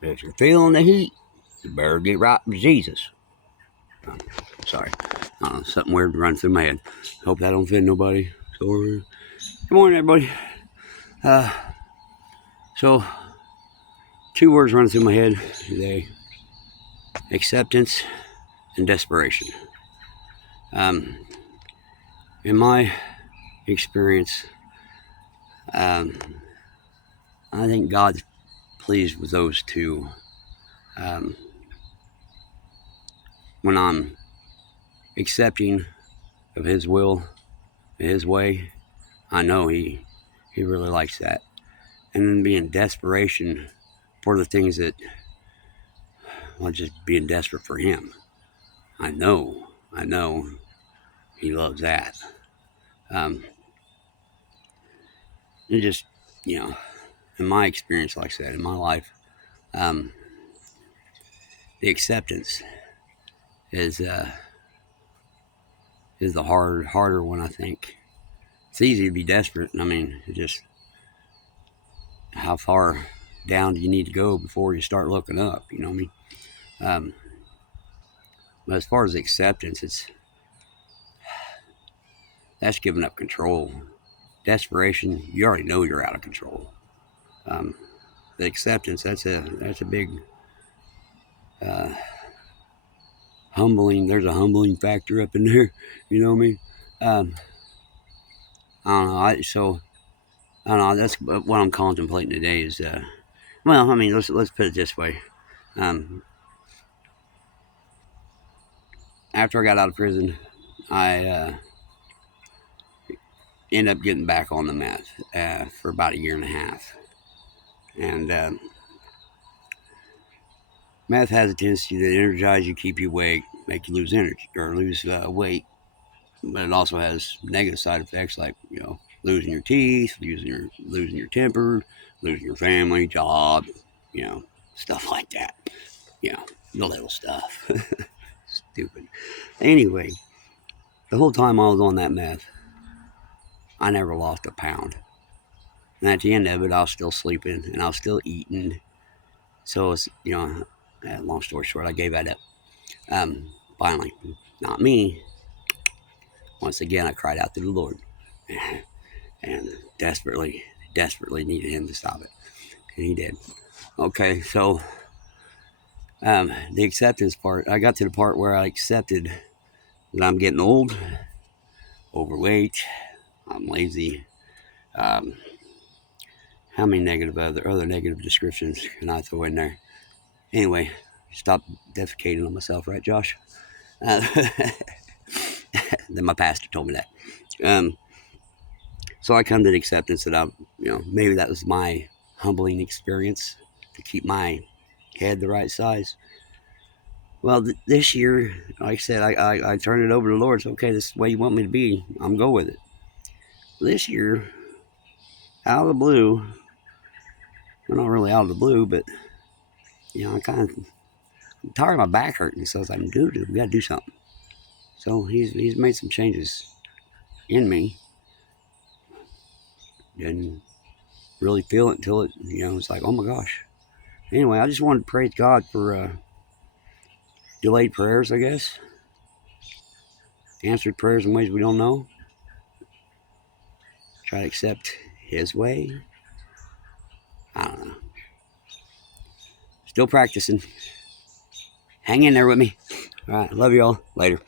If you're feeling the heat, you better get right with Jesus. Sorry. Something weird run through my head. Hope that don't offend nobody. Sorry. Good morning, everybody. So, two words running through my head today: acceptance and desperation. In my experience, I think God's pleased with those two. When I'm accepting of His will, His way, I know He really likes that. And then being desperation for the things that, well, just being desperate for Him. I know He loves that. It just, in my experience, like I said, in my life, the acceptance is the harder one. I think it's easy to be desperate. I mean, it just, how far down do you need to go before you start looking up? You know what I mean? But as far as acceptance, that's giving up control. Desperation, you already know you're out of control. The acceptance, that's a big humbling. There's a humbling factor up in there. You know what I mean? I don't know. I don't know. That's what I'm contemplating today. Is well, I mean, let's put it this way. After I got out of prison, I ended up getting back on the meth for about a year and a half, and meth has a tendency to energize you, keep you awake, make you lose energy or lose weight. But it also has negative side effects like, losing your teeth, losing your temper, losing your family, job, stuff like that. The little stuff. Stupid. Anyway, the whole time I was on that meth, I never lost a pound. And at the end of it, I was still sleeping and I was still eating. So it's, long story short, I gave that up. Finally, not me. Once again, I cried out to the Lord and desperately needed Him to stop it. And He did. Okay, so the acceptance part, I got to the part where I accepted that I'm getting old, overweight, I'm lazy. How many other negative descriptions can I throw in there? Anyway, stop defecating on myself, right, Josh? Then my pastor told me that. So I come to the acceptance that maybe that was my humbling experience to keep my head the right size. Well, this year, like I said, I turned it over to the Lord. So, okay, this is the way you want me to be. I'm go with it. This year, out of the blue, well, not really out of the blue, but I'm tired of my back hurting. So I was like, dude, we got to do something. So he's made some changes in me. Didn't really feel it until it's like, oh my gosh. Anyway, I just wanted to praise God for delayed prayers, I guess. Answered prayers in ways we don't know. Try to accept His way. I don't know. Still practicing. Hang in there with me. All right. Love you all. Later.